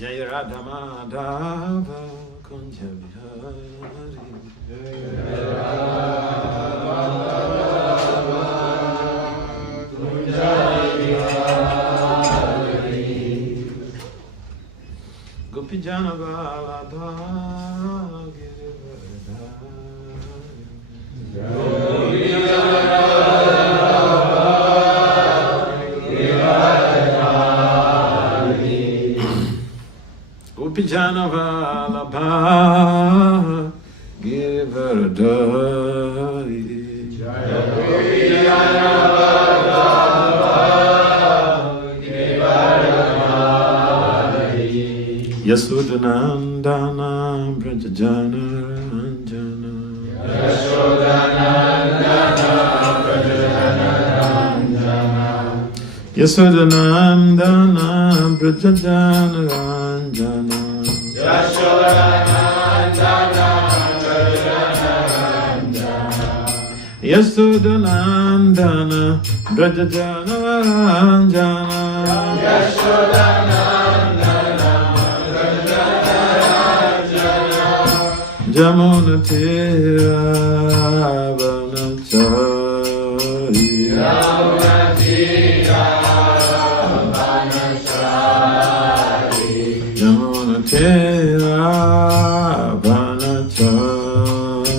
Jai Radha Madhava Kunja Vihari. Jai Radha Madhava Kunja Vihari. Gopijana Vallabha Gopijana Vallabha Giridhari. Gopijana Vallabha Giridhari. Yasodhanandana Brajajana Ranjana. Yasodhanandana Brajajana Ranjana. Yasodhanandana Brajajana Ranjana. Yasodhanandana Brajajana Ranjana. Yasodhanandana Jamuna Tira Vanachari. Jamuna Tira Vanachari. Jamuna Tira Vanachari.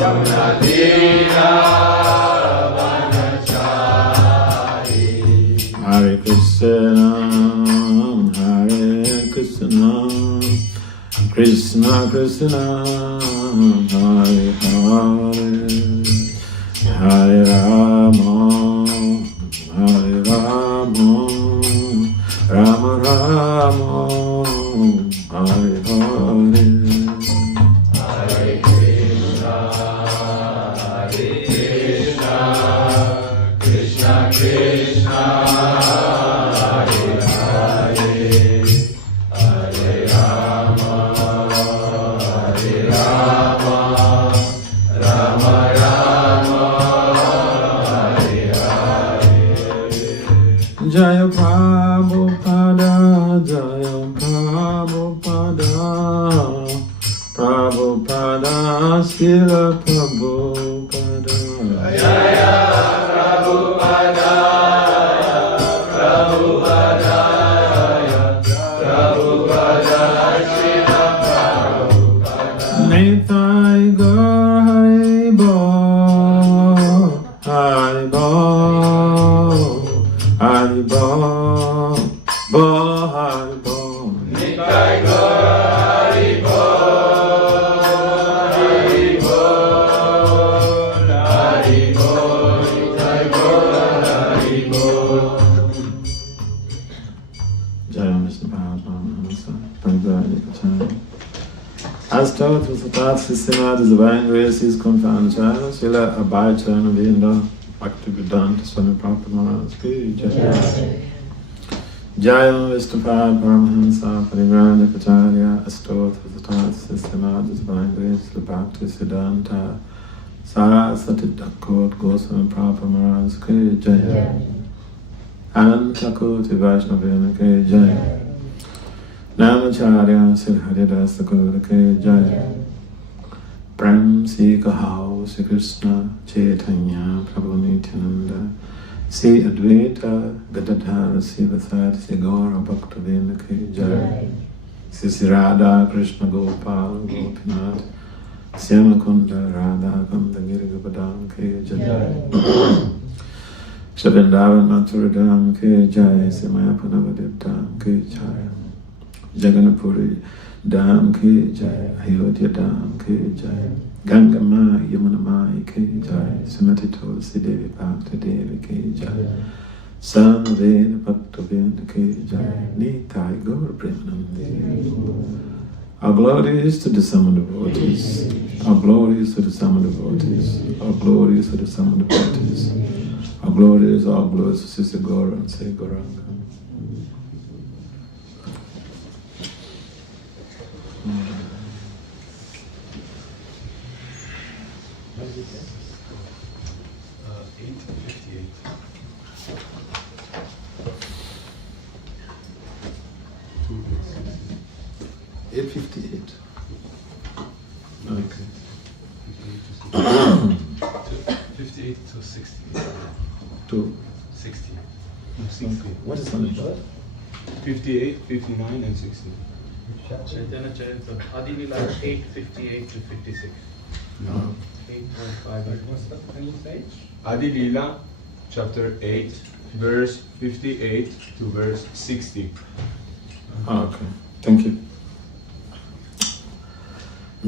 Jamuna Tira Vanachari. Hare Krishna, Hare Krishna, Krishna Krishna, Hare Hare, Hare Rama, Hare Rama, Rama Rama, Hare Hare. Hare Krishna, Hare Krishna, Krishna Krishna, Hare Hare, Hare Rama, Hare Rama, Rama Rama, Hare Hare. Jaya Prabhupada, Jaya Prabhupada, Prabhupada, Srila Prabhupada. Jaya Prabhupada, Prabhupada, Prabhupada, Srila Prabhupada. Nitai Gaur Haribo, Haribo, Haribo, Bo Haribo. Nitai Gaur Haribo, Haribo, Haribo, Nitai Gaur Haribo. Jai Vishnu Paramahamsa, Bhakti Vasudeva. As taught with the thoughts systematic divine grace ISKCON Franchise, Srila Abhay Charanavinda, Bhakti Vedanta Swami Prabhupada Jai. Jaya Vishnu Paramahamsa, Parivrana Kacharya, as taught with the thoughts systematic divine grace, the Bhakti Siddhanta, Saraswati Dakot Goswami Prabhupada Jai. Ananta Koti Vaishnavina Jai. Namacharya Sri Haridas Thakur Jai. Prem Si Kahao Sri Krishna Caitanya Prabhu Nityananda Si Advaita Gadadhara Sivasat Si Gaura Bhaktivinoda Jai. Si Radha-Krishna Gopal Gopinath Syamakunda Radha-Kunda Girigabadam Jai. Shabindavan Mathuradam Jai. Simayapanavadiptam Jai. Jaganapuri Dham Ki Jai, Ayodhya Dham Ki Jai, Ganga Ma Yamuna Mai Ki Jai, Srimati Tulsi Devi Bhakti Devi Ki Jai, Samaveda Bhaktivinoda Ki Jai, Nitai Gaur Premanandi. Our glory is to the sum of devotees. Our glory is to the sum of devotees. Our glory is to the sum of devotees. Our glory is all glories to Sister Gaura and Say Gauranga. said 58. Okay. 58 to 60. To 60. What is on the bird? 58, 59, and 60. Chaitanya Charita, Adi Lila 8, 58 to 56. No. 8.5. What's that page? Adi Lila, chapter 8, verse 58 to verse 60. Okay, thank you.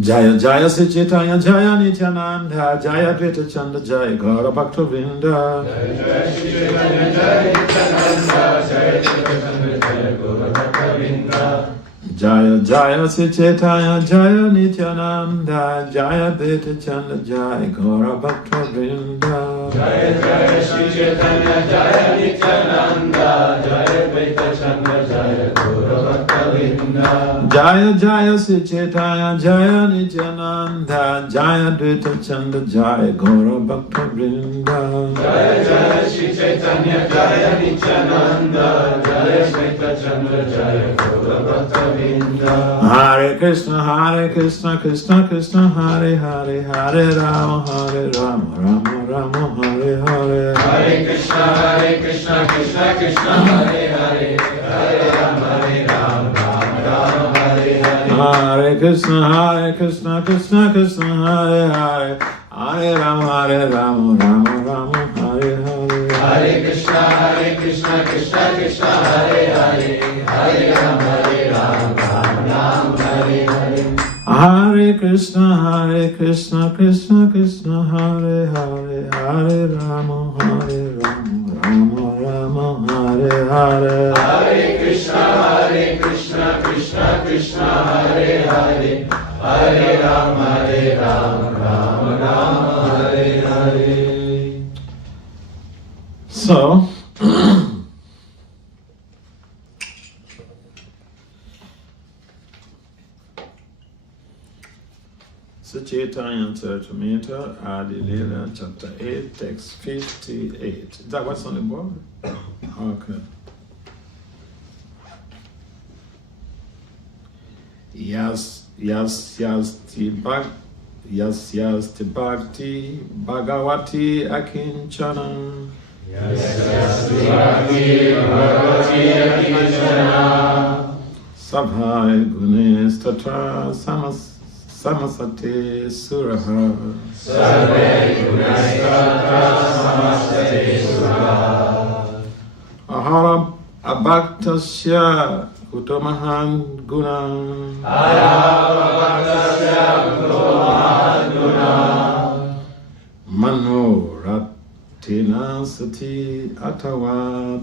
Jaya Jaya Sri Caitanya Jaya Nityananda Jaya Dvaita Chanda Jaya Gaura Bhakta Vrinda Jaya Jaya Sri Caitanya Jaya Nityananda Jaya Dvaita Chanda Jaya Gaura Bhakta Vrinda Jaya Jaya Sri Caitanya Jaya Nityananda Jaya Dvaita Chanda Jaya Gaura Bhakta Vrinda Jaya Jaya Sri Caitanya Jaya Nityananda Jaya Dvaita Chanda Jaya Gaura Bhakta Vrinda Jaya Jaya Sri Caitanya Jaya Nityananda Jaya Dvaita Chanda Jaya Gaura Bhakta Vrinda Jaya Jaya Sri Caitanya Jaya Nityananda Jaya Dvaita Chanda Jaya Gaura Bhakta Vrinda Hare Krishna Krishna Krishna Hare Hare Hare Rama Rama Rama Hare Hare Hare Krishna Krishna Krishna Hare Hare Hare Rama Rama Hare Hare Hare Krishna Krishna Krishna Hare Hare Hare Rama Rama Rama Hare Hare Hare Krishna Krishna Krishna Hare Hare Hare Rama Rama Hare Hare Hare Krishna Krishna Krishna Hare Hare Hare Rama Rama Rama Hare Hare Hare Krishna Krishna Krishna Hare Hare Hare Rama Rama Hare Hare. So Caitanya Caritamrita, Adi Lila, chapter 8, text 58. Is that what's on the board? Okay. Yasti Bhakti Bhagavati Akinchana. Yasti Bhakti Bhagavati Akinchana. Sabhai Gunes Tatra Samasate Suraha. Sarve Gunastatra Samasate Suraha. Ahara Abhaktasya Kutomahan Guna. Ahara Abhaktasya Kutomahan Guna. Mano Ratina Sati Atawa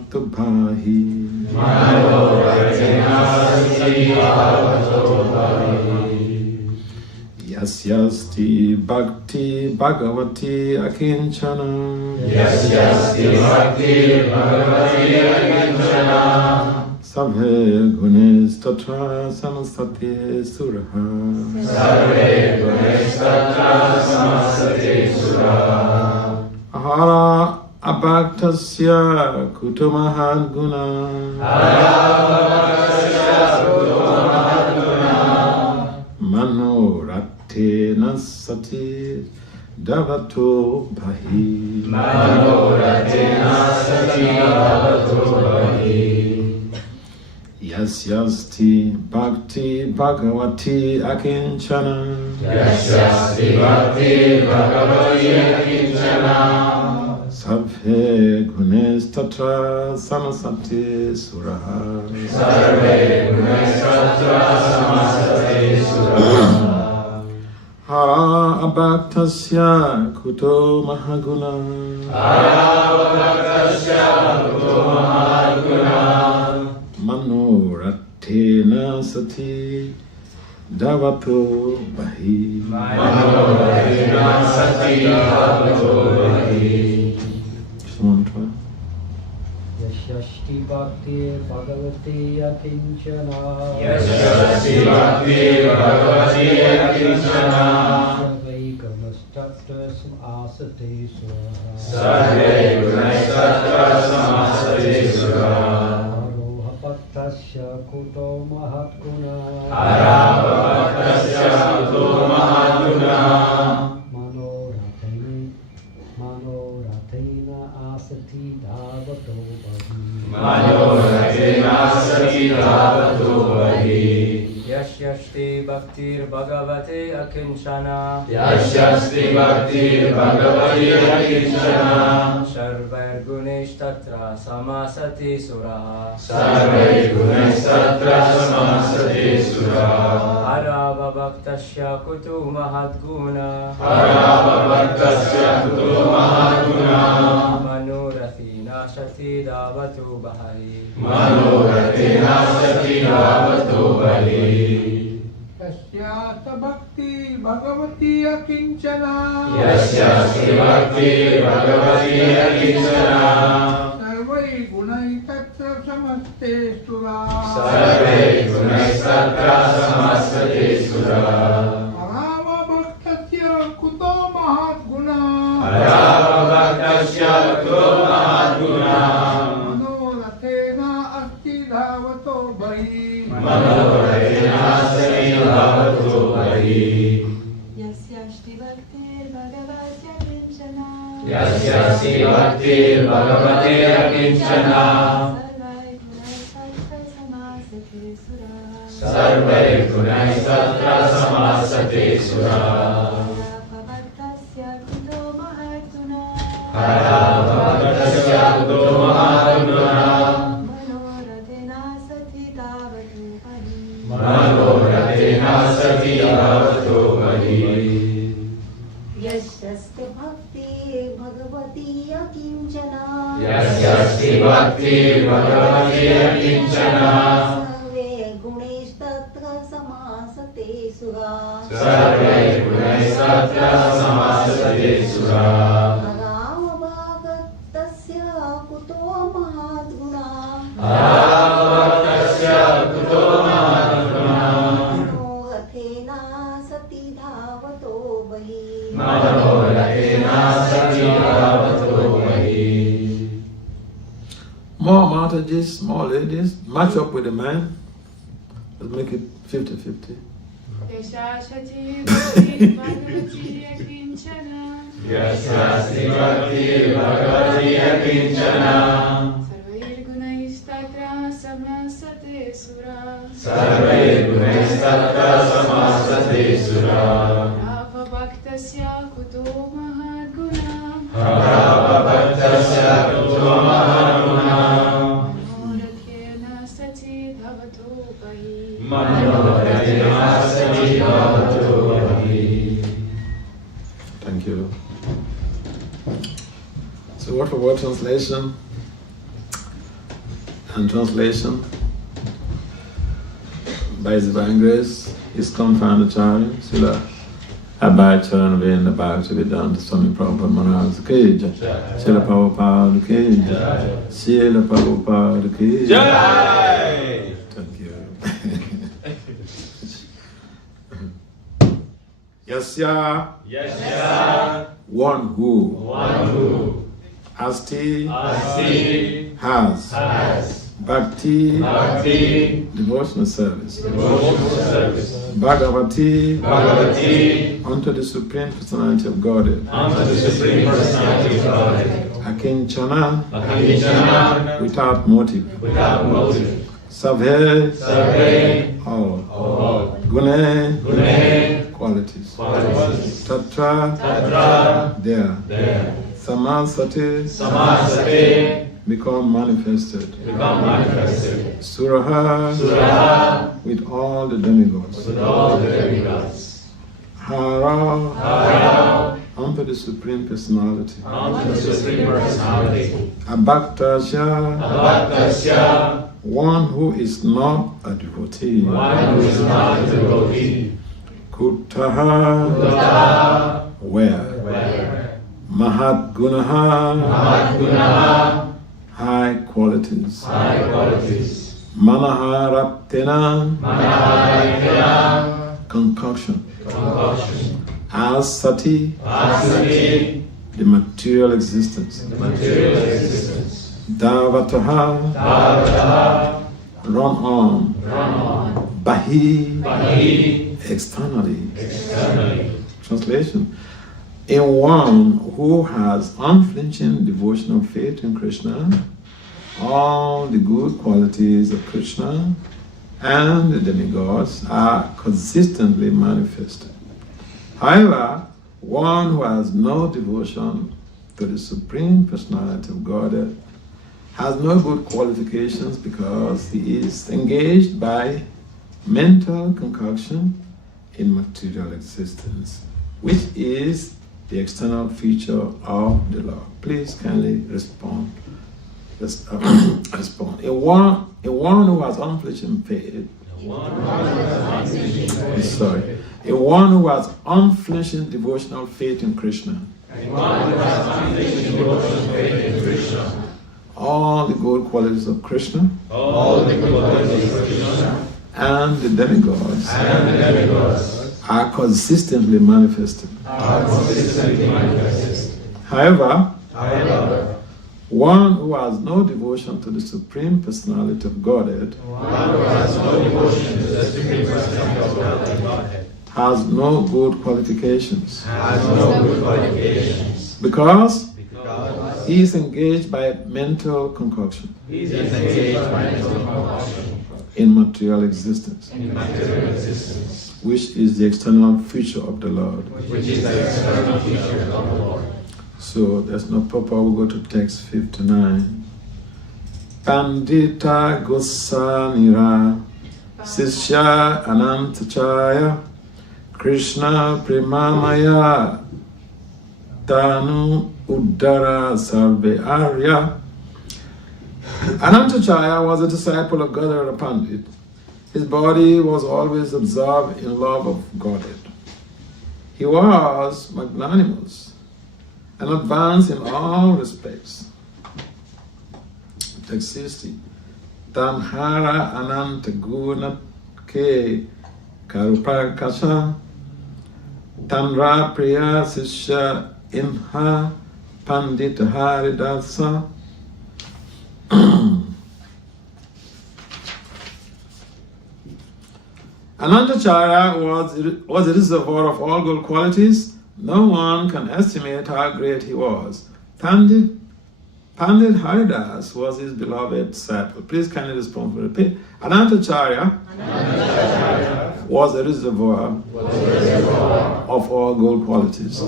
Tubhahi. Mano Ratina Sati Atawa Tubhahi. Yasyasti Bhakti Bhagavati Akinchana. Yasyasti Bhakti Bhagavati Akinchana. Sabhe Gunes Tatra Samasate Suraha. Sarve Gunastatra Samasate Suraha. Ahara Abhaktasya Kutomahan Guna. Ahara Abhaktasya Kutomahan Guna. Mano Ratena Sati Davato Bhahi. Mano Ratena Sati Davato Bhahi. Yasyasti Bhakti Bhagavati Akinchana. Yasyasti Bhakti Bhagavati Akinchana. Sabhe Gunes Tatra Samasate Suraha. Sarve Gunastatra Samasate Suraha. Hara Abhaktasya Kuto Mahaguna. Hara Abhaktasya Kuto Mahaguna. Mano Ratena Sati Davato Bhahi. Mano Ratena Sati Davato Bhahi. Just one try. Yashasti Bhakti Bhagavati Akinchana. Yashasti Bhakti Bhagavati Akinchana. Sarvai Gunastatra Samasate Suraha. Sarve Gunastatra Samasate Suraha. Aroha Bhaktasya Kuto Mahatguna. Arava asati dhavato bhavi. Manoratena sati dhavato bhavi. Yashyasti bhaktir bhagavate akinchana. Yashyasti bhaktir bhagavati akinchana. Sarvair gunesh tatra samasati suraha. Sarvai gunais tatra samasati suraha. Arava bhaktasya kutu mahadguna. Arava bhaktasya kuto mahaguna. Manorathina sati dhavato bhavi. Manoratena sati dhavato bhavi. Yasyasa bhakti bhagavati akinchana. Yasyasti bhakti bhagavati akinchana. Sarvai gunai tatra samaste sura. Sarvai gunais tatra samasate sura. Arava bhaktasya kuto mahadguna. Arava bhaktasya kuto mahadguna. Manorathena asti dhavato bhavi. Manoratena sati dhavato bhavi. Yasyashti bhaktir bhagavati akinchana. Yasyasti bhakti bhagavate akinchana. Sarvai gunai tatra samasate sura. Sarvai gunais tatra samasate sura. Arava bhaktasya kuto mahadguna. Arava bhaktasya kuto mahadguna. Manorathena sati dhavato bhavi. Manoratena sati dhavato bhavi. Yasyasti bhakti bhagavati akinchana. Yasyasti bhakti bhagavati akinchana. Sarve gunesh tatra samasate sura. Sarvai gunais tatra samasate sura. Arava bhaktasya kuto mahadguna. Arava bhaktasya kuto mahadguna. Manorathena sati dhavato bhavi. Manoratena sati dhavato bhavi. More Mataji's, more ladies, match up with the man. Let's make it 50-50. Yashashati bhakti bhagavati akinchana. Yasyasti bhakti bhagavati akinchana. Sarvair gunais tatra samasate sura. Sarvai gunais tatra samasate sura. Arava bhaktasya kuto mahadguna. Arava bhaktasya kuto mahadguna. Manorathena sati dhavato bhavi. Manoratena sati dhavato bhavi. Thank you. So word for word translation and translation by His Divine Grace, ISKCON founder Charlie, Sila Abhai Charan Vena Bhakti Vedanta Swami Prabhupada Maharaja Ki Jai. Sila Prabhupada Ki Jai. Sila Prabhupada Ki Jai. Thank you. Yasya, Yasya, one who, one who, Asti, Asti, has, Bhakti, Bhakti, devotional service, devotional service, Bhagavati, Bhagavati, unto the Supreme Personality of Godhead, unto the Supreme Personality of Godhead, Akinchana, Akinchana, without motive, without motive, Sabhe, Sarve, all, Gune, Gune, qualities, qualities, Tatra, Tatra, there, Samasati, Samasate, become manifested, become manifested, Suraha, Suraha, with all the demigods, with all the demigods, Hara, Hara, unto the Supreme Personality, unto the Supreme Personality, Abhaktasya, Bhaktasya, one who is not a devotee, one who is not a devotee, Kutaha, Kutaha, where, where, Mahat Gunaha, Mahadgunaha, high qualities, high qualities, Manaharaptena, Mahayana, concoction, concoction, Asati, Asati, the material existence, the material existence, Davataha, Bhavataha, run on, run on, Bahi, Bahi, externally. externally. Translation: in one who has unflinching devotional faith in Krishna, all the good qualities of Krishna and the demigods are consistently manifested. However, one who has no devotion to the Supreme Personality of Godhead has no good qualifications because he is engaged by mental concoction in material existence, which is the external feature of the Lord. Please kindly respond. Respond. A one who has unflinching faith. A one who has unflinching devotional faith in Krishna. All the good qualities of Krishna. And the demigods. Are consistently manifested. However, one who has no devotion to the Supreme Personality of Godhead has no good qualifications. Because he is engaged by mental concoction in material existence, which is the external feature of the Lord. So there's no purpose. We'll go to text 59. Pandita Gosanira Sishya Anantachaya Krishna Premamaya Tanu Uddara Sarve Arya. Anantachaya was a disciple of Gadadhara Pandit. His body was always absorbed in love of Godhead. He was magnanimous and advanced in all respects. Text 60. Tanhara Anantaguna Ke Karupakasha Tanra Priya Sishya Inha Pandita Haridasa. Anantacharya was a reservoir of all good qualities. No one can estimate how great he was. Pandit Haridas was his beloved disciple. Please kindly respond for repeat. Anantacharya was a reservoir of all good qualities.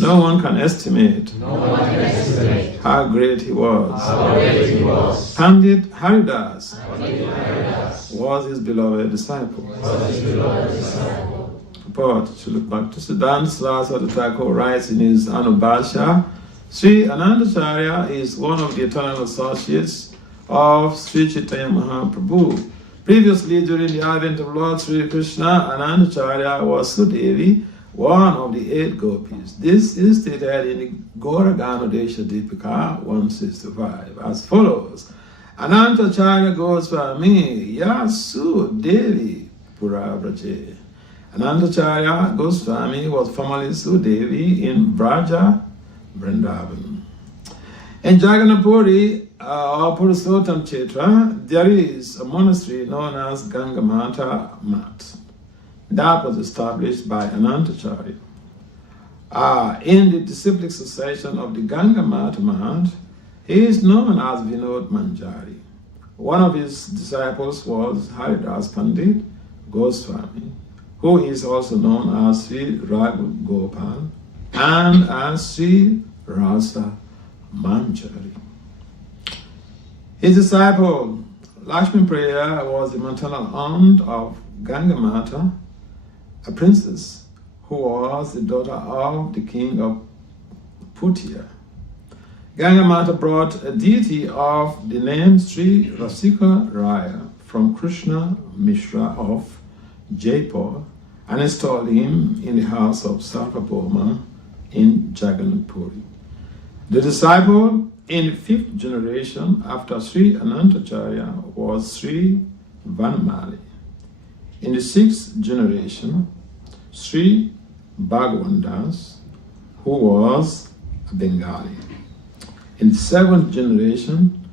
No one can estimate how great he was. Pandit Haridas was his beloved disciple. Report, Srila Bhakti Vasudeva Swami writes in his Anubhasha, Sri Anandacharya is one of the eternal associates of Sri Caitanya Mahaprabhu. Previously, during the advent of Lord Sri Krishna, Anandacharya was Sudevi, one of the 8 gopis. This is stated in the Gauraganodesha Deepika 165 as follows. Anantacharya Goswami Yasu Devi Purabraje. Anantacharya Goswami was formerly Sudevi in Braja, Vrindavan. In Jagannapuri or Purushottam Kshetra, there is a monastery known as Gangamata Mat. That was established by Anantacharya. In the disciplic succession of the Gangamata Mat, he is known as Vinod Manjari. One of his disciples was Haridas Pandit Goswami, who is also known as Sri Raghu Gopal and as Sri Rasa Manjari. His disciple Lakshmi Priya was the maternal aunt of Gangamata, a princess who was the daughter of the king of Putia. Gangamata brought a deity of the name Sri Rasika Raya from Krishna Mishra of Jaipur and installed him in the house of Sarvabhauma in Jagannapuri. The disciple in the 5th generation after Sri Anantacharya was Sri Vanamali. In the 6th generation, Sri Bhagavan Das, who was a Bengali. In the 7th generation,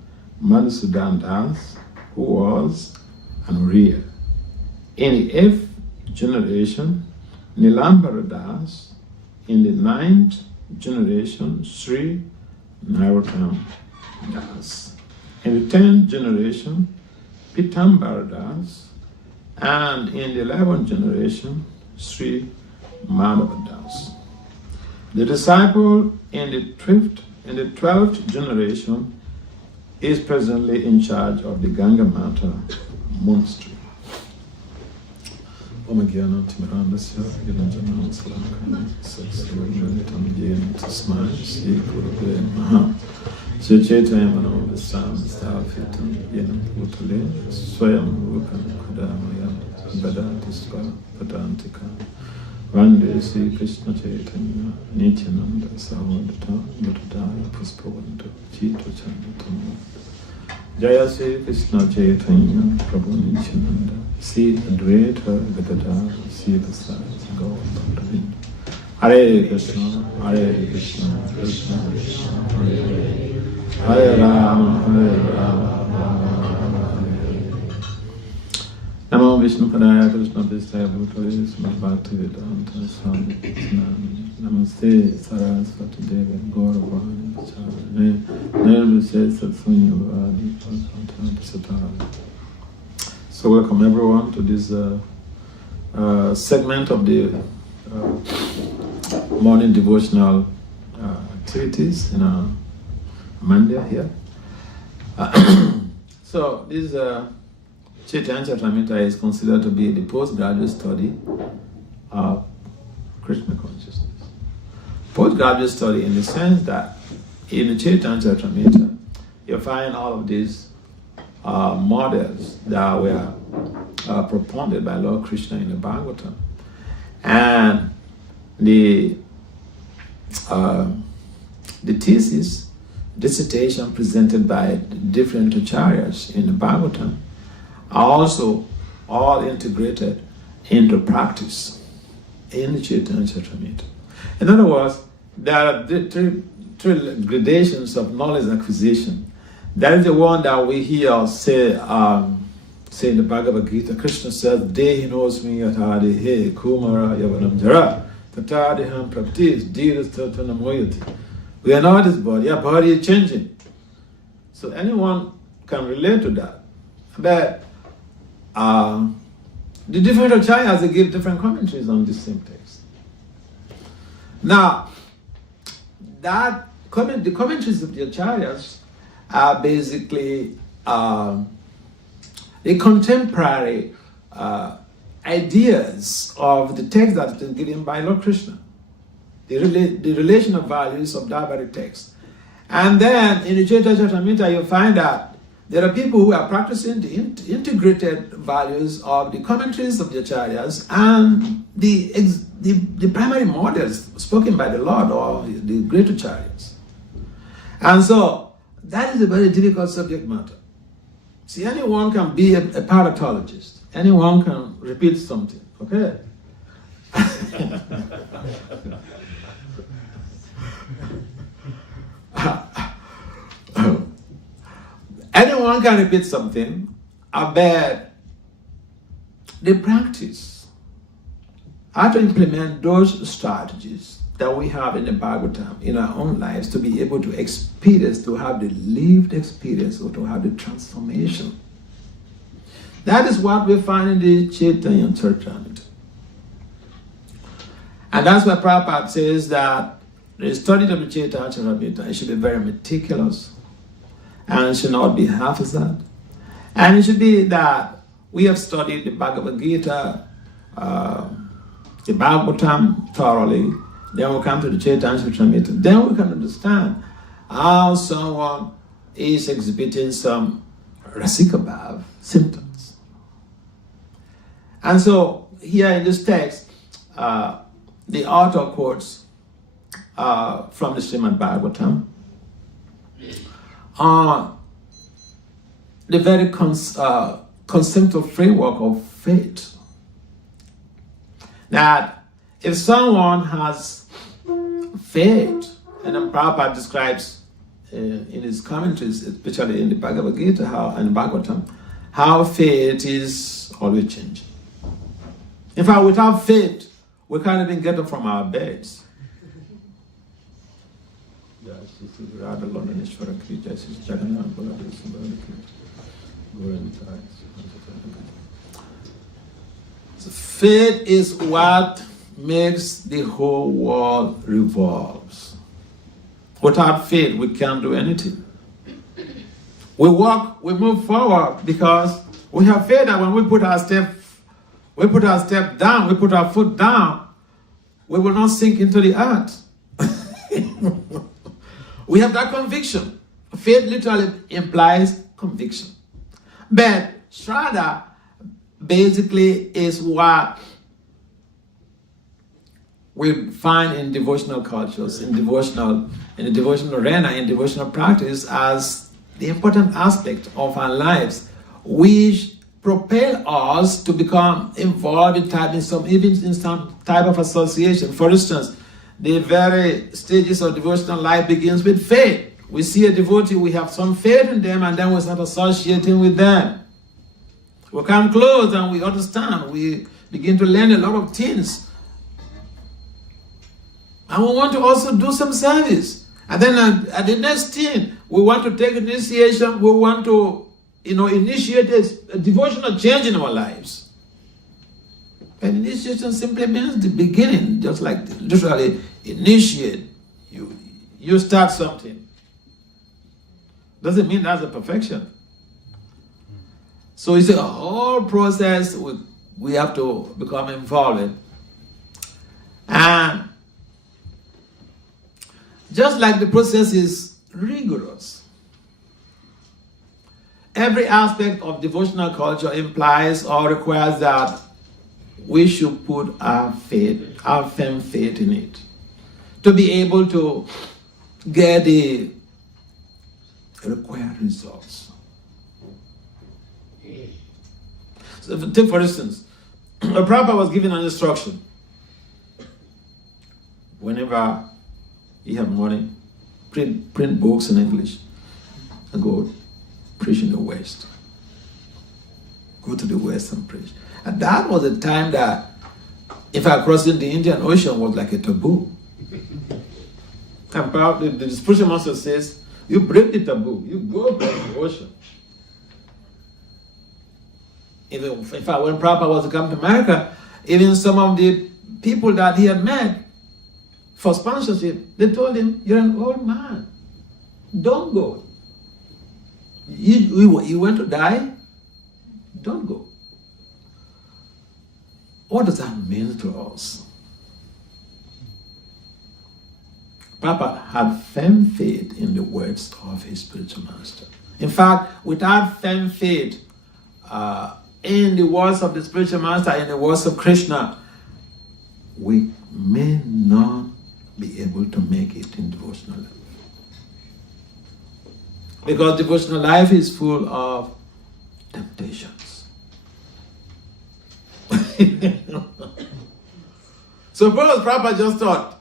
Madhusudan Das, who was an Oriya. In the 8th generation, Nilambara Das, in the 9th generation, Sri Narottam Das. In the 10th generation, Pitambar Das. And in the 11th generation, Sri Madhava Das. The disciple in the 12th generation is presently in charge of the Ganga Mata monastery. Om Gyanam Timirandasya Giranjanam Salankana Satsavajanitam Yen Tasmai Sri Gurave Maha Sri Caitanya Manam Visam Sthafitam Yenam Bhutale Swayam Rupam Kudamayam Vedati Sva Vedantika Vande Sri Krishna Caitanya Nityananda Sahodata Mudadaya Puspavanta Chito Chandatam Jaya Sri Krishna Caitanya Prabhu Nityananda Sri Advaita Gadadhara Sri Vasudeva Swami Hare Krishna Krishna Krishna Hare Hare Hare Rama Rama Hare Namo Vishnu Padaya Krishna Vistaya Bhutale Srimad Bhakti Vedanta Swami Namaste Saraswati Deva Gauravani Pacharane Nirvise Satsunyavadi Satara. So welcome everyone to this segment of the morning devotional activities in our Mandia here. So this Chaitanya Caritamrita is considered to be the postgraduate study of Krishna consciousness. Postgraduate study in the sense that in the Chaitanya Caritamrita you find all of these models that were propounded by Lord Krishna in the Bhagavatam, and the thesis, dissertation presented by different acharyas in the Bhagavatam are also all integrated into practice in the Chaitanya Caritamrita. In other words, there are three gradations of knowledge acquisition. That is the one that we hear say in the Bhagavad Gita. Krishna says, Dehi knows me yatadi he kumara yavanam jara tatadiham praptis dhiras tatanamoyati. We are not this body, our body is changing. So anyone can relate to that. But the different acharyas, they give different commentaries on the same text. Now, the commentaries of the acharyas are basically the contemporary ideas of the text that has been given by Lord Krishna, the relational values of that very text. And then in the Chaitanya Caritamrita, you find that there are people who are practicing the integrated values of the commentaries of the acharyas and the primary models spoken by the Lord or the great acharyas. And so, that is a very difficult subject matter. See, anyone can be a paratologist. Anyone can repeat something, okay? Anyone can repeat something about the practice, how to implement those strategies that we have in the Bhagavatam in our own lives to be able to experience, to have the lived experience or to have the transformation. That is what we find in the Chaitanya Caritamrita. And that's why Prabhupada says that the study of the Chaitanya Caritamrita, it should be very meticulous and it should not be haphazard. And it should be that we have studied the Bhagavad Gita, the Bhagavatam thoroughly. Then we come to the Chaitanya Caritamrita. Then we can understand how someone is exhibiting some rasika bhav symptoms. And so here in this text, the author quotes from the Srimad Bhagavatam the very conceptual framework of faith. That if someone has faith, and then Prabhupada describes in his commentaries, especially in the Bhagavad Gita and Bhagavatam, how faith is always changing. In fact, without faith, we can't even get up from our beds. Radha Londonishwara ki jai, Jagannath Baladev Subhadra ki jai. So faith is what makes the whole world revolves. Without faith, we can't do anything. We walk, we move forward because we have faith that when we put our step down, we put our foot down, we will not sink into the earth. We have that conviction. Faith literally implies conviction. But Shraddha basically is what we find in devotional cultures, in the devotional arena, in devotional practice as the important aspect of our lives, which propel us to become involved in some type of association. For instance, the very stages of devotional life begins with faith. We see a devotee, we have some faith in them, and then we start associating with them. We come close and we understand. We begin to learn a lot of things. And we want to also do some service. And then at the next thing, we want to take initiation. We want to, initiate a devotional change in our lives. And initiation simply means the beginning, just like literally initiate. You start something. Doesn't mean that's a perfection. So it's a whole process we have to become involved in. And just like the process is rigorous, every aspect of devotional culture implies or requires that we should put our firm faith in it to be able to get the required results. So take for instance, a Prabhupada was given an instruction. Whenever you have money, print books in English and go preach in the West. Go to the West and preach. And that was a time that, in fact, crossing the Indian Ocean was like a taboo. And the spiritual master says, you break the taboo, you go across the ocean. Even, in fact, when Prabhupada was to come to America, even some of the people that he had met for sponsorship, they told him, you're an old man, don't go. You want to die? Don't go. What does that mean to us? Prabhupada had firm faith in the words of his spiritual master. In fact, without firm faith in the words of the spiritual master, in the words of Krishna, we may not be able to make it in devotional life. Because devotional life is full of temptations. So Prabhupada just thought,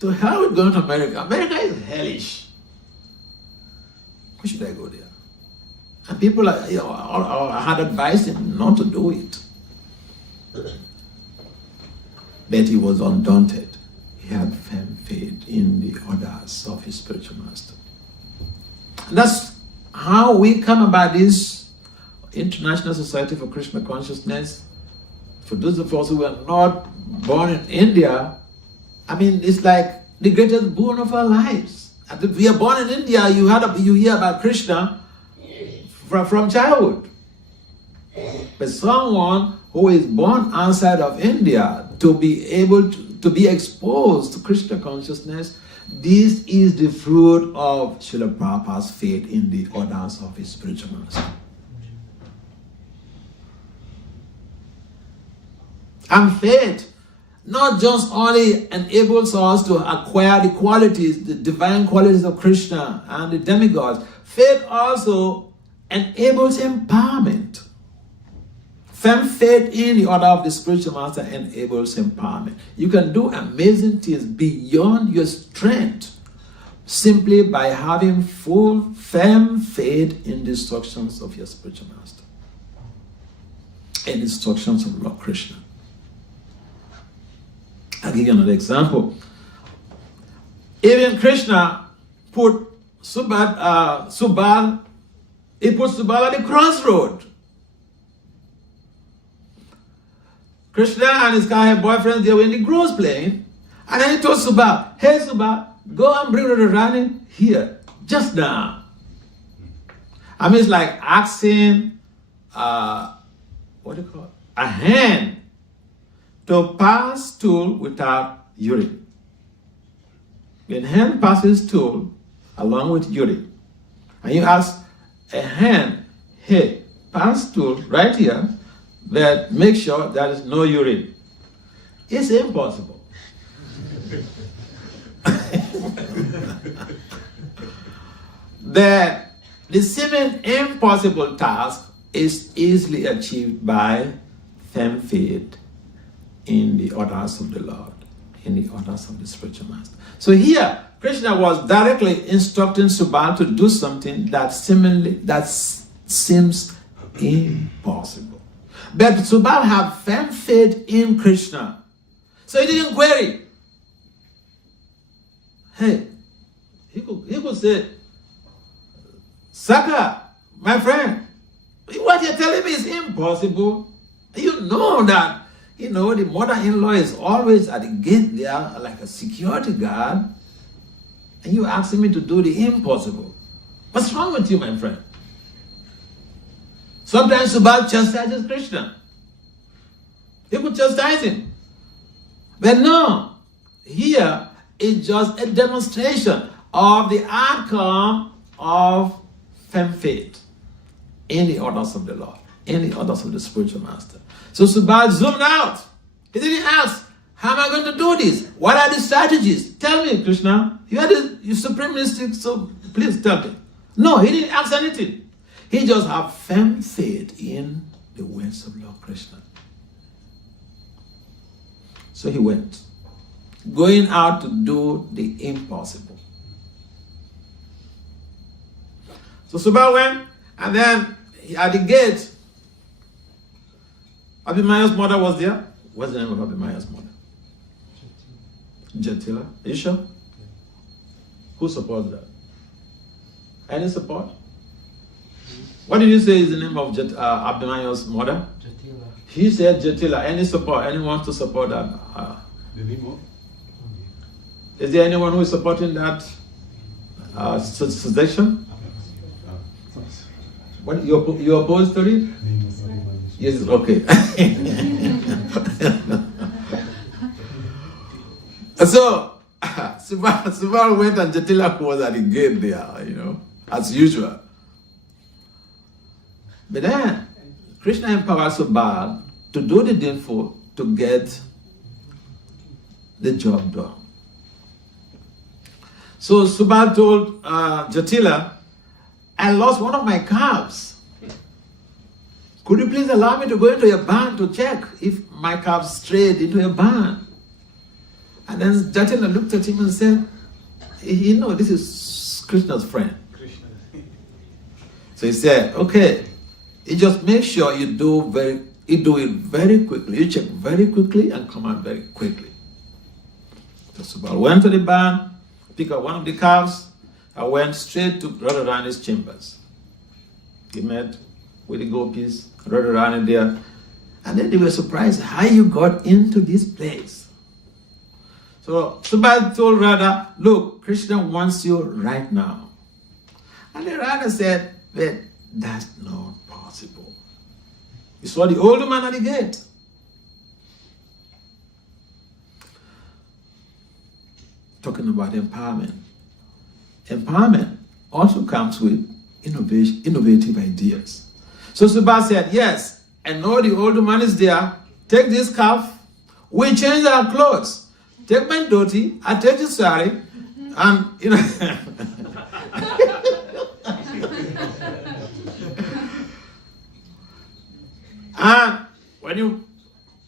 to hell with going to America. America is hellish. Why should I go there? And people had advised him not to do it. But he was undaunted. He had firm faith in the orders of his spiritual master. And that's how we come about this International Society for Krishna Consciousness. For those of us who were not born in India, I mean, it's like the greatest boon of our lives. And if we are born in India, you hear about Krishna from childhood. But someone who is born outside of India, to be able to be exposed to Krishna consciousness, this is the fruit of Srila Prabhupada's faith in the orders of his spiritual master. And faith not just only enables us to acquire the qualities, the divine qualities of Krishna and the demigods, faith also enables empowerment. Firm faith in the order of the spiritual master enables empowerment. You can do amazing things beyond your strength simply by having full, firm faith in the instructions of your spiritual master and instructions of Lord Krishna. I'll give you another example. Even Krishna put Subal, he put Subal at the crossroad. Krishna and his boyfriend, they were in the groves playing. And then he told Subal, hey Subal, go and bring Radharani here, just now. I mean, it's like asking, what do you call it? A hen to pass stool without urine. When hen passes stool along with urine, and you ask a hen, hey, pass stool right here, that make sure there is no urine. It's impossible. The seeming impossible task is easily achieved by firm faith in the orders of the Lord, in the orders of the spiritual master. So here, Krishna was directly instructing Subal to do something that seems impossible. But Subal had firm faith in Krishna. So he didn't query. Hey, he could say, Saka, my friend, what you're telling me is impossible. You know that, the mother-in-law is always at the gate there like a security guard. And you asking me to do the impossible. What's wrong with you, my friend? Sometimes Subal chastises Krishna. He could chastise him. But no, here is just a demonstration of the outcome of firm faith in the orders of the Lord, in the orders of the spiritual master. So Subal zoomed out. He didn't ask, how am I going to do this? What are the strategies? Tell me, Krishna. You are the supreme mystic, so please tell me. No, he didn't ask anything. He just had firm faith in the words of Lord Krishna. So he went, going out to do the impossible. So Subal went, and then at the gate, Abhimanyu's mother was there. What's the name of Abhimanyu's mother? Jatila. Are you sure? Who supports that? Any support? What did you say is the name of Abhimanyu's mother? Jatila. He said Jatila. Any support? Anyone to support that? Is there anyone who is supporting that suggestion? What, you opposed to it? Yes, okay. So, Subal went and Jatila was at the gate there, as usual. But then, Krishna empowered Subal to do the needful to get the job done. So Subal told Jatila, I lost one of my calves. Could you please allow me to go into your barn to check if my calf strayed into your barn? And then Jatila looked at him and said, this is Krishna's friend. So he said, okay, you just make sure you do it very quickly. You check very quickly and come out very quickly. So Subal went to the barn, picked up one of the calves, and went straight to Radharani's chambers. He met with the gopis, Radharani there, and then they were surprised how you got into this place. So Subal told Radha, look, Krishna wants you right now. And then Radha said, but that's not possible. You saw the old man at the gate. Talking about empowerment. Empowerment also comes with innovative ideas. So Subal said, yes, I know the old man is there. Take this calf. We change our clothes. Take my dhoti. I take the sari. And, and when you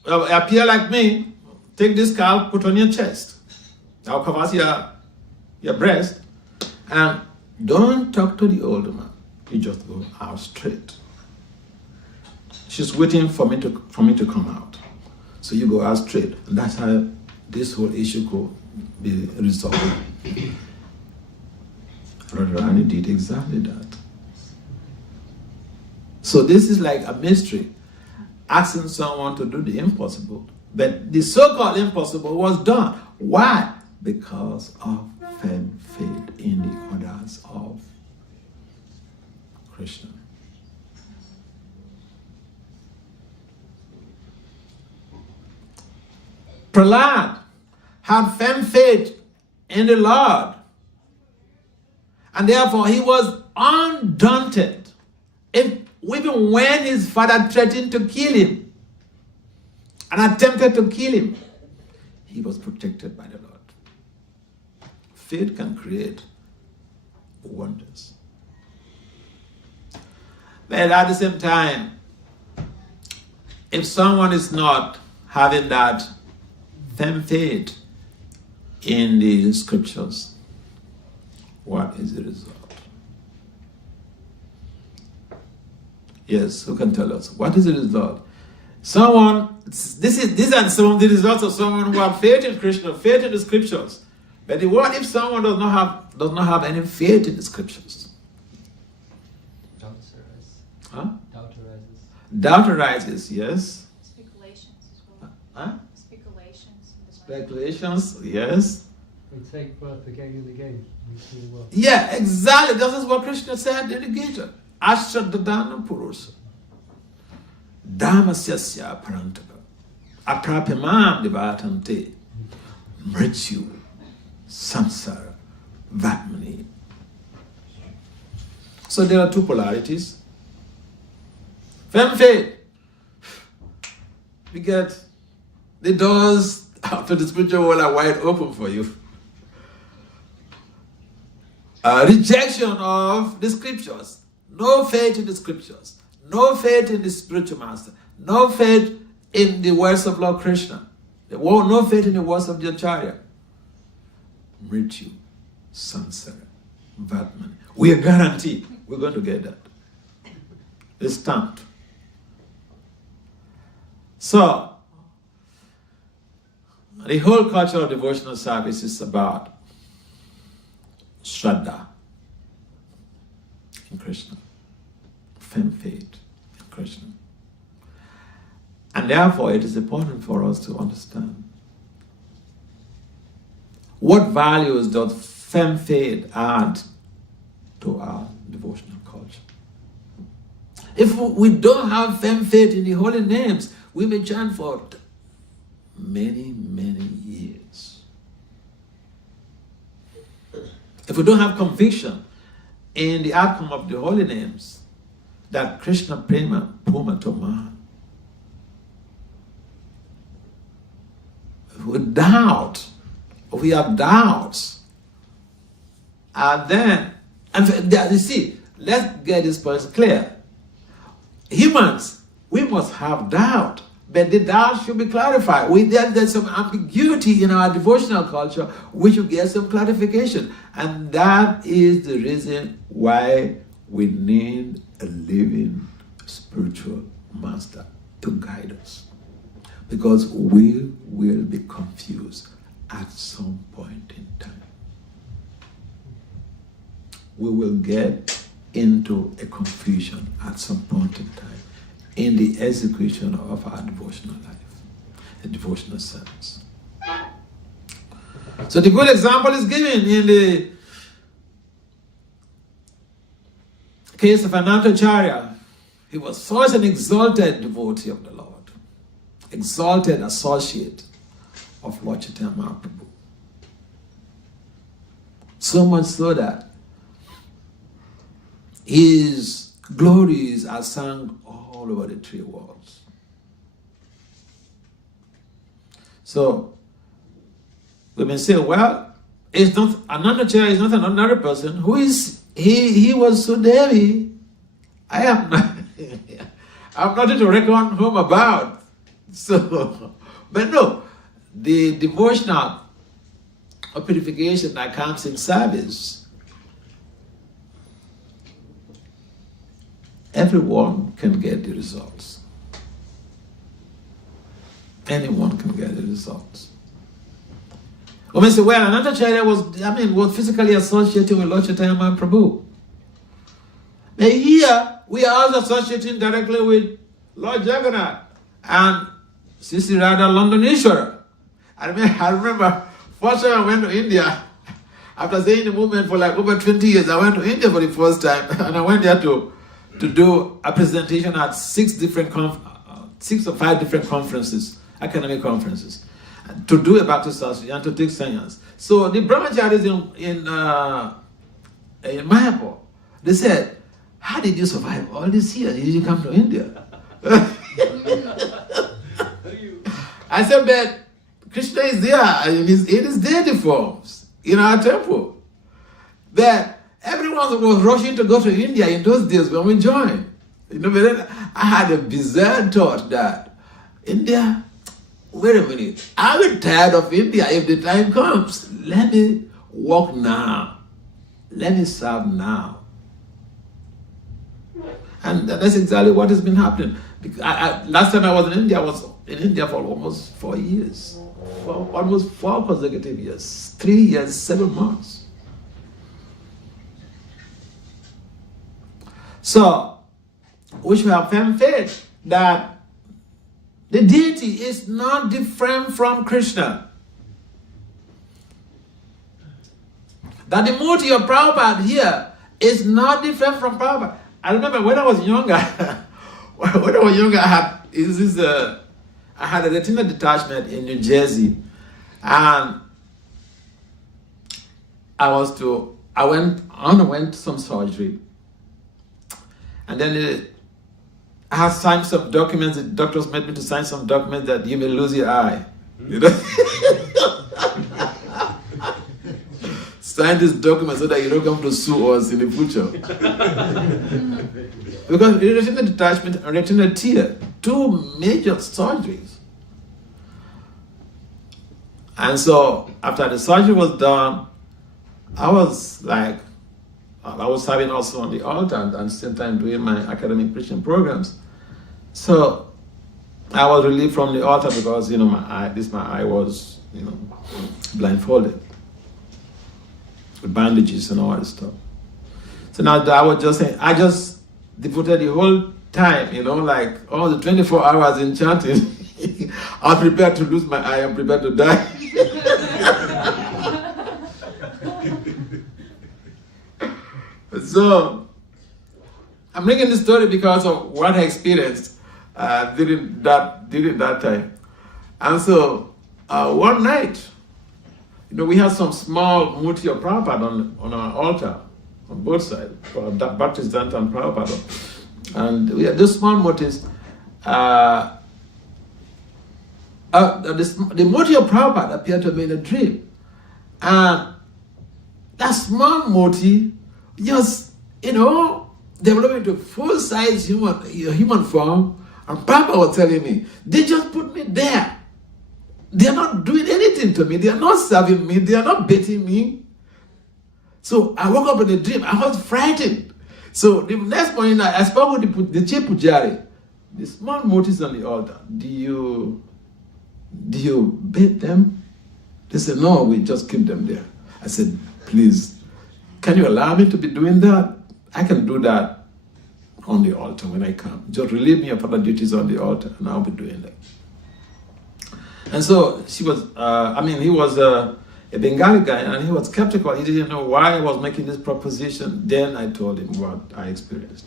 appear like me, take this calf, put on your chest. I'll cover your breast. And don't talk to the older man. You just go out straight. She's waiting for me to come out. So you go out straight. And that's how this whole issue could be resolved. Radharani did exactly that. So this is like a mystery, asking someone to do the impossible. But the so-called impossible was done. Why? Because of firm faith in the orders of Krishna. Prahlad had firm faith in the Lord, and therefore he was undaunted. Even when his father threatened to kill him and attempted to kill him, he was protected by the Lord. Faith can create wonders. But at the same time, if someone is not having that firm faith in the scriptures, what is the result? Yes, who can tell us? What is the result? These are some of the results of someone who have faith in Krishna, faith in the scriptures. But what if someone does not have any faith in the scriptures? Doubt arises. Huh? Doubt arises. Doubt arises, yes. Speculations as well. Huh? Speculations. Speculations, yes. They take birth again and again. We see the world. Yeah, exactly. This is what Krishna said in the Gita. Ashradadana Purusa. Dharmasyasya parantaka. Aprapimam devatante. Mrityu. Samsara. Vatmani. So there are two polarities. Firm faith. We get the doors to the spiritual world are wide open for you. Rejection of the scriptures. No faith in the scriptures. No faith in the spiritual master. No faith in the words of Lord Krishna. No faith in the words of the Acharya. Mrityu, Samsara, Vatmani. We are guaranteed we're going to get that. It's stamped. So, the whole culture of devotional service is about Shraddha in Krishna, firm faith in Krishna. And therefore, it is important for us to understand what values does firm faith add to our devotional culture. If we don't have firm faith in the holy names, we may chant for many, many years. If we don't have conviction in the outcome of the holy names, that Krishna Prema Puma Toma, if we doubt, if we have doubts, and then, you see, let's get this point clear. Humans, we must have doubt, but the doubt should be clarified. There's some ambiguity in our devotional culture. We should get some clarification. And that is the reason why we need a living spiritual master to guide us. Because we will be confused at some point in time. We will get into a confusion at some point in time in the execution of our devotional life, the devotional service. So the good example is given in the case of Anantacharya. He was such an exalted devotee of the Lord, exalted associate of Lord Chaitanya Mahaprabhu. So much so that his glories are sung all over the three worlds. So we may say, well, it's not Anantacharya is not another person. Who is he? He was Sudevi. I am not. I'm nothing to reckon home about. So, but no, the devotional purification that comes in service, everyone can get the results. Anyone can get the results. When I say, well, Anandacharya was physically associating with Lord Chaitanya Mahaprabhu. But here, we are also associating directly with Lord Jagannath and Sisi Radha Londonishwara. I remember first time I went to India, after staying in the movement for like over 20 years, I went to India for the first time, and I went there to do a presentation at 6 or 5 different conferences, academic conferences, to do a Bhakti Sastra and to take science. So the brahmacharis in Mayapur, they said, how did you survive all these years? Did you come to India? I said, but Krishna is there in his deity forms in our temple. That everyone was rushing to go to India in those days when we joined. But then I had a bizarre thought that India, wait a minute, I'm tired of India. If the time comes, let me walk now. Let me serve now. And that's exactly what has been happening. Last time I was in India, I was in India for almost 4 years. For almost 4 consecutive years. 3 years, 7 months. So, we should have firm faith that the deity is not different from Krishna. That the motive of Prabhupada here is not different from Prabhupada. I remember when I was younger, I had a retinal detachment in New Jersey, and I underwent some surgery, and then I had signed some documents. The doctors made me to sign some documents that you may lose your eye. You know? Sign this document so that you don't come to sue us in the future. Because retinal detachment and retinal tear, 2 major surgeries. And so after the surgery was done, I was serving also on the altar and at the same time doing my academic preaching programs. So I was relieved from the altar because my eye was blindfolded with bandages and all that stuff. So now I was just saying, I just devoted the whole time, like all the 24 hours in chanting. I'm prepared to lose my eye, I'm prepared to die. So, I'm making this story because of what I experienced during that time. And so, one night, we had some small murti of Prabhupada on our altar, on both sides, for Baptist Danta and Prabhupada. And we had these small murtis. The murti of Prabhupada appeared to me in a dream. And that small murti just, developed into full-size human form. And Prabhupada was telling me, they just put me there. They are not doing anything to me. They are not serving me. They are not beating me. So I woke up in a dream. I was frightened. So the next morning, I spoke with the chief pujari. The small murtis on the altar. Do you beat them? They said, no, we just keep them there. I said, please, can you allow me to be doing that? I can do that on the altar when I come. Just relieve me of other duties on the altar, and I'll be doing that. And so he was a Bengali guy, and he was skeptical. He didn't know why I was making this proposition. Then I told him what I experienced.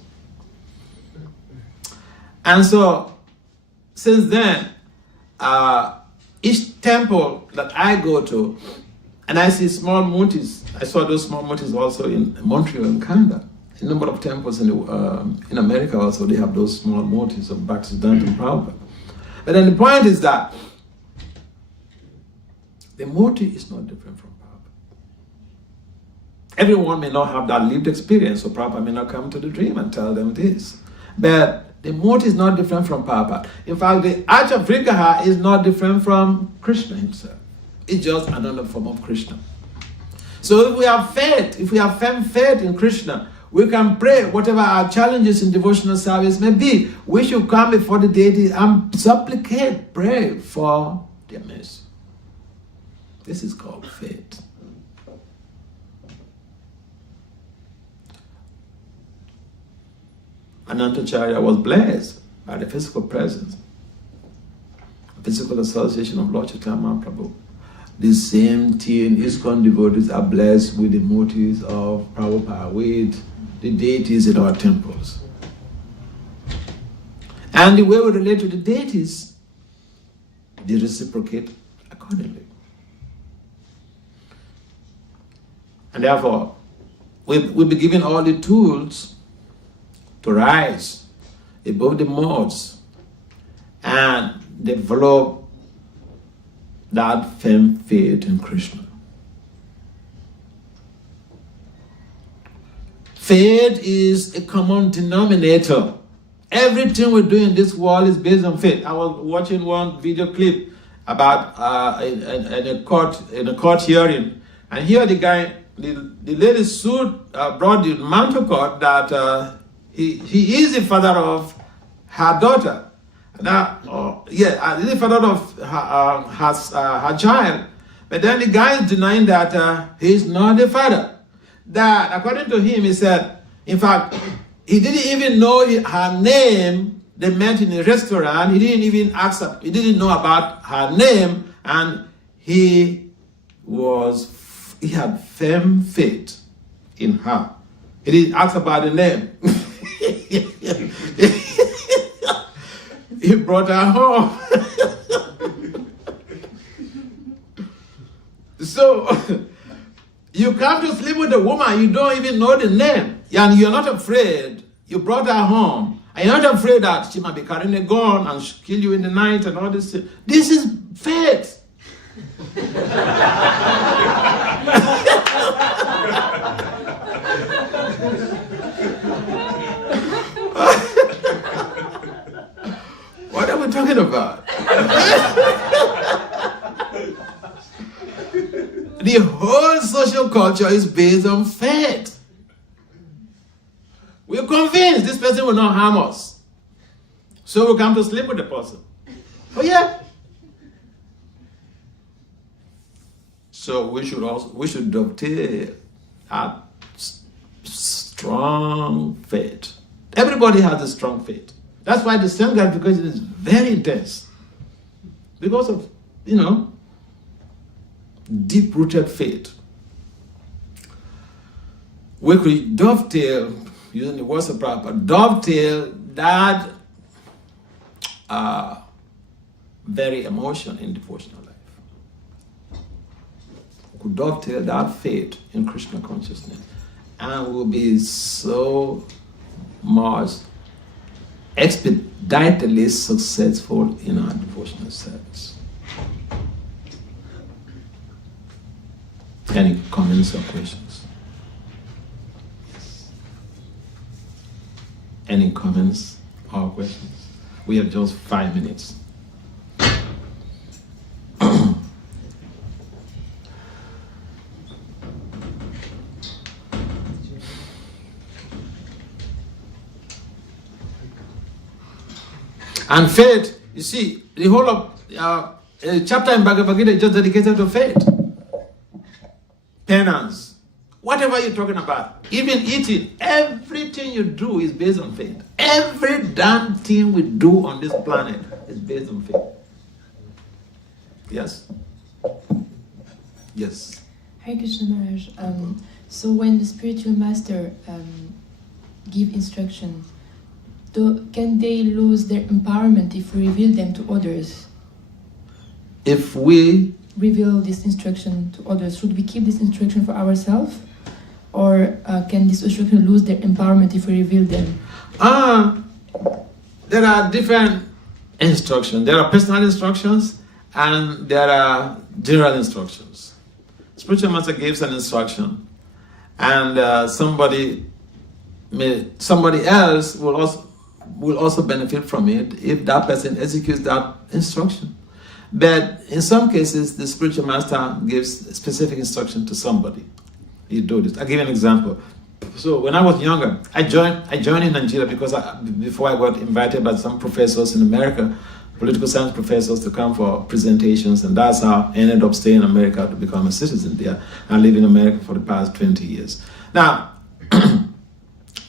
And so, since then, each temple that I go to, and I see small murtis. I saw those small murtis also in Montreal and Canada. A number of temples in America also, they have those small murtis of Bhaktisiddhanta and Prabhupada. But then the point is that the murti is not different from Prabhupada. Everyone may not have that lived experience, so Prabhupada may not come to the dream and tell them this. But the murti is not different from Prabhupada. In fact, the Arch of Vigraha is not different from Krishna himself. It's just another form of Krishna. So if we have faith, if we have firm faith in Krishna, we can pray whatever our challenges in devotional service may be. We should come before the deity and supplicate, pray for their mercy. This is called faith. Anantacharya was blessed by the physical presence, physical association of Lord Chaitanya Mahaprabhu. The same thing, ISKCON devotees are blessed with the motives of Prabhupada, with the deities in our temples. And the way we relate to the deities, they reciprocate accordingly. And therefore, we'll be given all the tools to rise above the modes and develop that firm faith in Krishna. Faith is a common denominator. Everything we do in this world is based on faith. I was watching one video clip about in a court hearing, and here the guy, the lady sued, brought the mantle court that he is the father of her daughter. Now, he's the father of her child, but then the guy is denying that he's not the father. That, according to him, he said, in fact, he didn't even know her name. They met in a restaurant. He didn't even ask her. He didn't know about her name, and he had firm faith in her. He didn't ask about the name. He brought her home. So, you come to sleep with a woman, you don't even know the name, and you're not afraid. You brought her home, and you're not afraid that she might be carrying a gun and kill you in the night and all this. This is faith. What are we talking about? The whole social culture is based on faith. We're convinced this person will not harm us, so we come to sleep with the person. Oh yeah. So we should dovetail our strong faith. Everybody has a strong faith. That's why the self-gratification is very intense, because of, deep-rooted faith. We could dovetail, using the words of Prabhupada, dovetail that very emotion in devotional life. We could dovetail that faith in Krishna consciousness, and we'll be so much expeditedly successful in our devotional service. Any comments or questions? Any comments or questions? We have just 5 minutes. And faith, you see, the whole of chapter in Bhagavad Gita is just dedicated to faith. Penance, whatever you're talking about, even eating, everything you do is based on faith. Every damn thing we do on this planet is based on faith. Yes? Yes. Hare Krishna Maharaj. So when the spiritual master give instruction, can they lose their empowerment if we reveal them to others? If we reveal this instruction to others, should we keep this instruction for ourselves? Or can this instruction lose their empowerment if we reveal them? There are different instructions. There are personal instructions and there are general instructions. Spiritual master gives an instruction, and somebody else will also benefit from it if that person executes that instruction. But in some cases, the spiritual master gives specific instruction to somebody. You do this. I'll give you an example. So when I was younger, I joined in Nigeria because before I got invited by some professors in America political science professors to come for presentations, and that's how I ended up staying in America to become a citizen there. I live in America for the past 20 years. Now,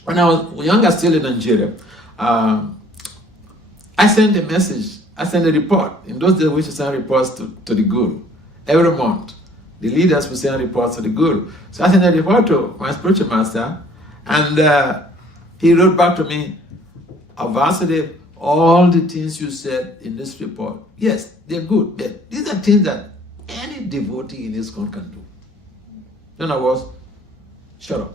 when I was younger, still in Nigeria, I sent a message, I sent a report. In those days, we used to send reports to the Guru every month. The leaders would send reports to the Guru. So I sent a report to my spiritual master, and he wrote back to me, Vasudeva, all the things you said in this report, yes, they're good, but these are things that any devotee in ISKCON can do. In other words, shut up.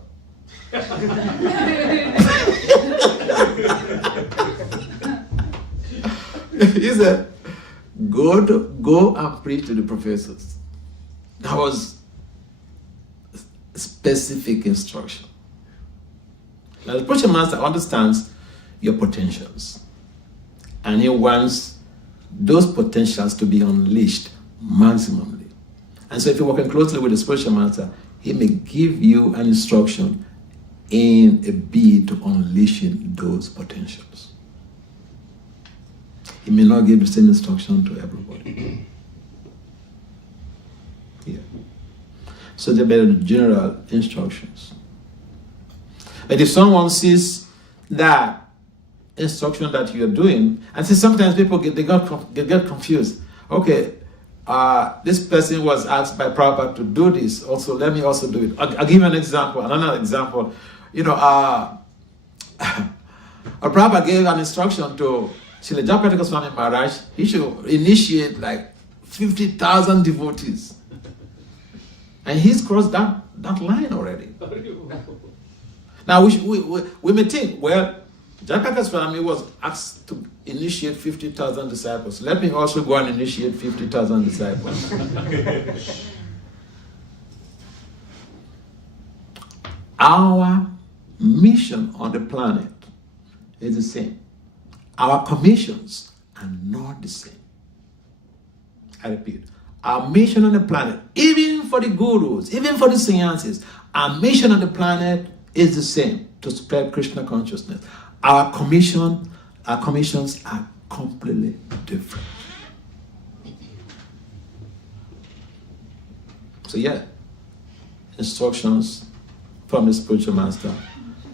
He said, go and preach to the professors. That was specific instruction. Now the spiritual master understands your potentials, and he wants those potentials to be unleashed maximally. And so if you're working closely with the spiritual master, he may give you an instruction in a bid to unleashing those potentials. He may not give the same instruction to everybody. Yeah. So there are general instructions. But if someone sees that instruction that you're doing, and see sometimes people get confused. Okay, this person was asked by Prabhupada to do this, also let me also do it. I'll give you an example, another example. You know, Prabhupada gave an instruction to Srila Bhakti Swami Maharaja. He should initiate like 50,000 devotees. And he's crossed that line already. Now we may think, well, Bhakti Swami was asked to initiate 50,000 disciples. Let me also go and initiate 50,000 disciples. Our mission on the planet is the same. Our commissions are not the same. I repeat, our mission on the planet, even for the gurus, even for the sciences, our mission on the planet is the same, to spread Krishna consciousness. Our commissions are completely different. So yeah, instructions from the spiritual master,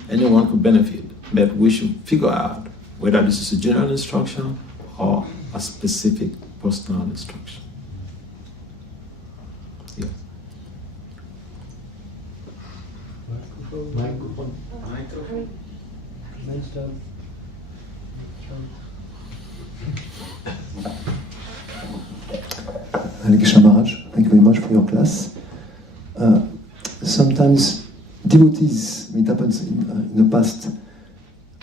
anyone could benefit, but we should figure out whether this is a general instruction or a specific personal instruction. Yeah. Microphone. Radha-Krishna Maharaj, thank you very much for your class. Sometimes devotees, it happens in the past,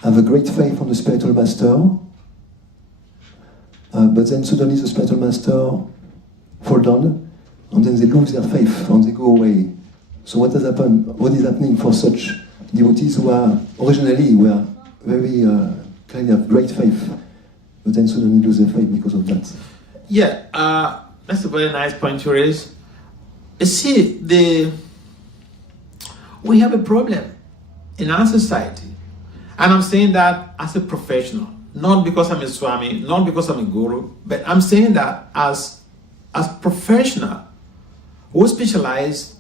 have a great faith on the spiritual master, but then suddenly the spiritual master fall down, and then they lose their faith and they go away. So what has happened? What is happening for such devotees who are originally were very kind of great faith, but then suddenly lose their faith because of that? Yeah, that's a very nice point you raise. You see, we have a problem in our society. And I'm saying that as a professional, not because I'm a Swami, not because I'm a guru, but I'm saying that as professional who specialize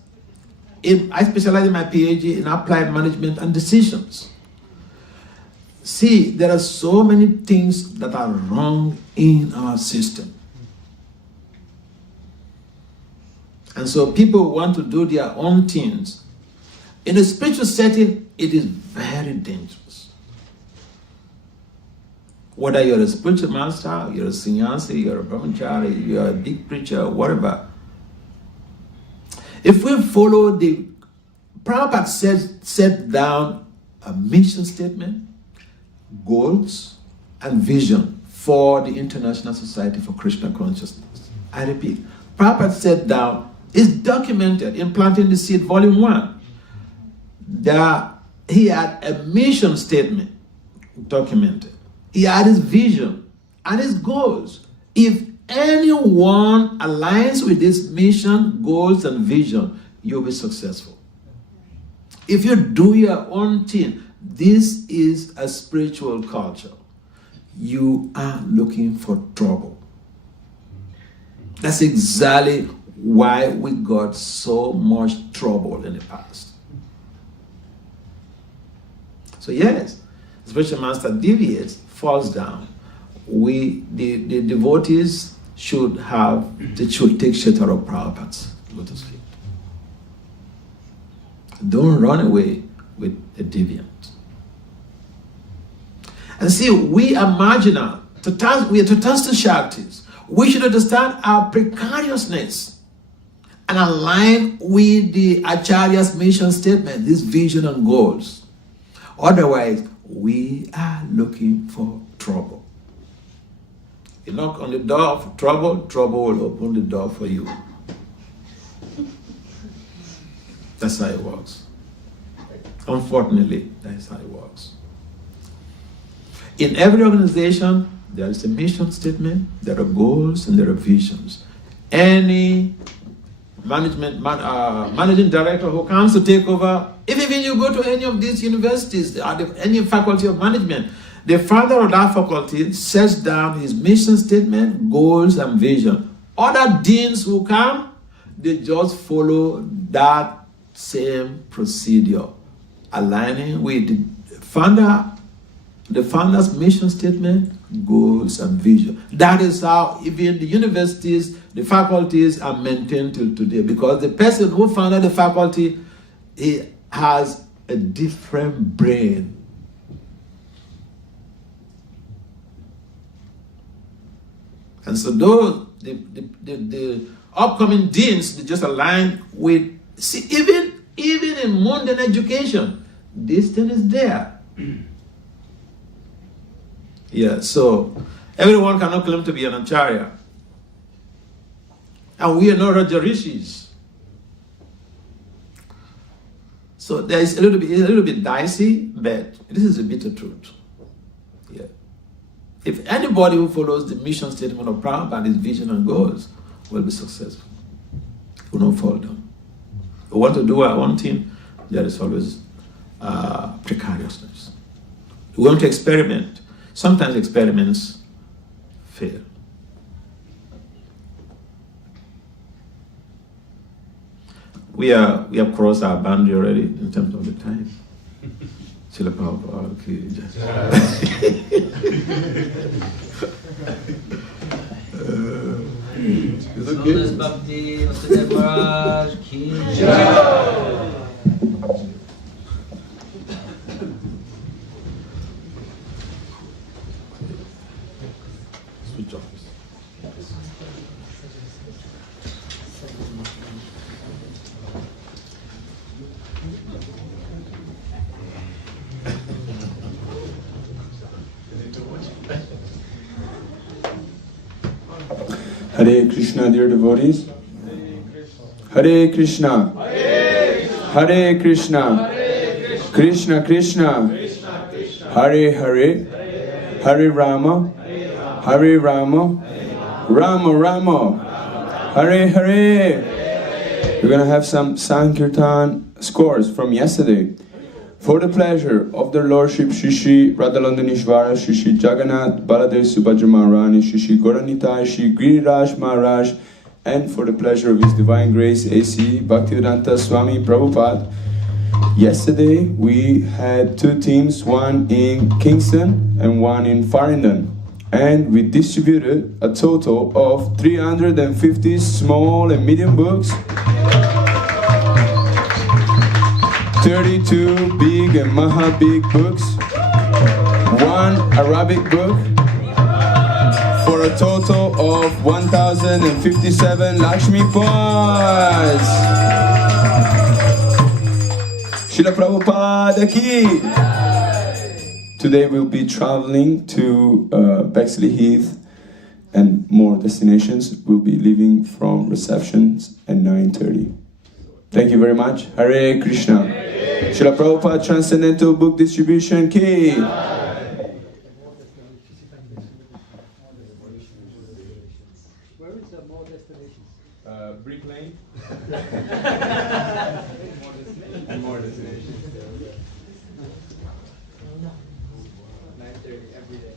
I specialize in my PhD in applied management and decisions. See, there are so many things that are wrong in our system. And so people want to do their own things. In a spiritual setting, it is very dangerous. Whether you're a spiritual master, you're a sannyasi, you're a brahmachari, you're a big preacher, whatever. If we follow the Prabhupada set down a mission statement, goals, and vision for the International Society for Krishna Consciousness. I repeat, Prabhupada set down, is documented in Planting the Seed, Volume 1. He had a mission statement documented. He had his vision and his goals. If anyone aligns with this mission, goals, and vision, you'll be successful. If you do your own thing, this is a spiritual culture. you are looking for trouble. That's exactly why we got so much trouble in the past. So yes, the spiritual master deviates, falls down. The devotees should take shelter of Prabhupada's lotus feet. Don't run away with a deviant. And see, we are marginal. We are Tatastha Shaktis. We should understand our precariousness and align with the Acharya's mission statement, this vision and goals. Otherwise, we are looking for trouble. You knock on the door of trouble, trouble will open the door for you. That's how it works. Unfortunately, that's how it works. In every organization, there is a mission statement, there are goals, and there are visions. Any managing director who comes to take over, if even you go to any of these universities, any faculty of management, the founder of that faculty sets down his mission statement, goals, and vision. Other deans who come, they just follow that same procedure, aligning with the founder's mission statement, goals, and vision. That is how even the universities, the faculties are maintained till today, because the person who founded the faculty, he has a different brain. And so those the upcoming deans, they just align with, see, even in modern education, this thing is there. Yeah, so everyone cannot claim to be an Acharya. And we are not Raja Rishis. So there is a little bit dicey, but this is a bitter truth. Yeah. If anybody who follows the mission statement of Prabhupada, his vision and goals, will be successful. Will not fall down. We want to do our own thing, there is always precariousness. We want to experiment. Sometimes experiments fail. We have crossed our boundary already in terms of the time. Srila Prabhupada, it's okay. Holiness Bhakti Vasudeva Maharaj ki jai. Switch off. Hare Krishna, dear devotees. Hare Krishna. Hare Krishna. Krishna Krishna. Hare Hare. Hare Rama. Hare Rama. Rama Rama. Hare Hare. We're going to have some Sankirtan scores from yesterday. For the pleasure of their Lordship Shri Shri Radha-Landhanishvara, Shri Shri Jagannath Baladev Subhadra Maharani, Shri Shri Gauranitai, Shri Giriraj Maharaj, and for the pleasure of His Divine Grace A.C. Bhaktivedanta Swami Prabhupada. Yesterday we had two teams, one in Kingston and one in Farringdon. And we distributed a total of 350 small and medium books, 32 big and maha big books, one Arabic book, for a total of 1,057 Lakshmi points. Srila Prabhupada ki! Today we'll be traveling to Bexley Heath and more destinations. We'll be leaving from receptions at 9:30. Thank you very much. Hare Krishna. Srila Prabhupada Transcendental Book Distribution Ki. Where is the more destinations? Brick Lane. And more destinations. 9:30 every day.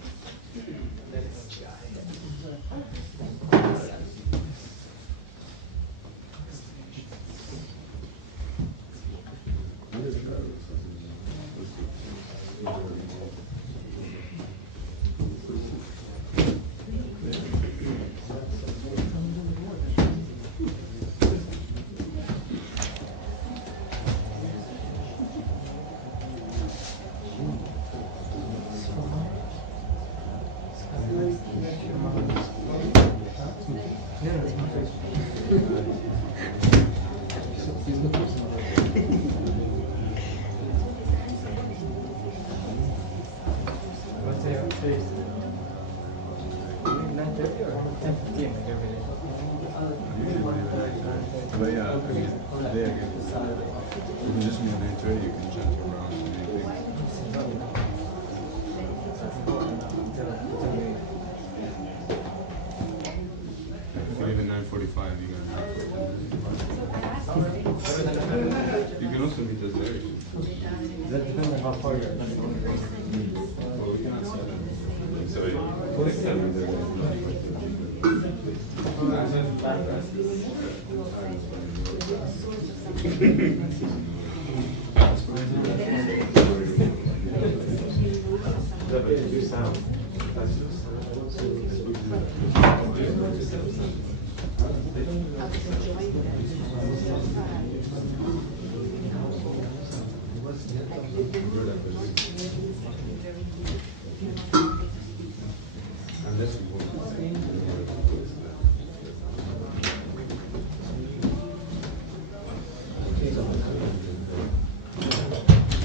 9:30 or 10:15 like every day? But yeah, I mean, today I get you can just meet 9:30, you can jump around and anything. If you leave at 9:45, you got you can also meet us there. That depends on how far you're at. Well, we cannot set it. So next time we do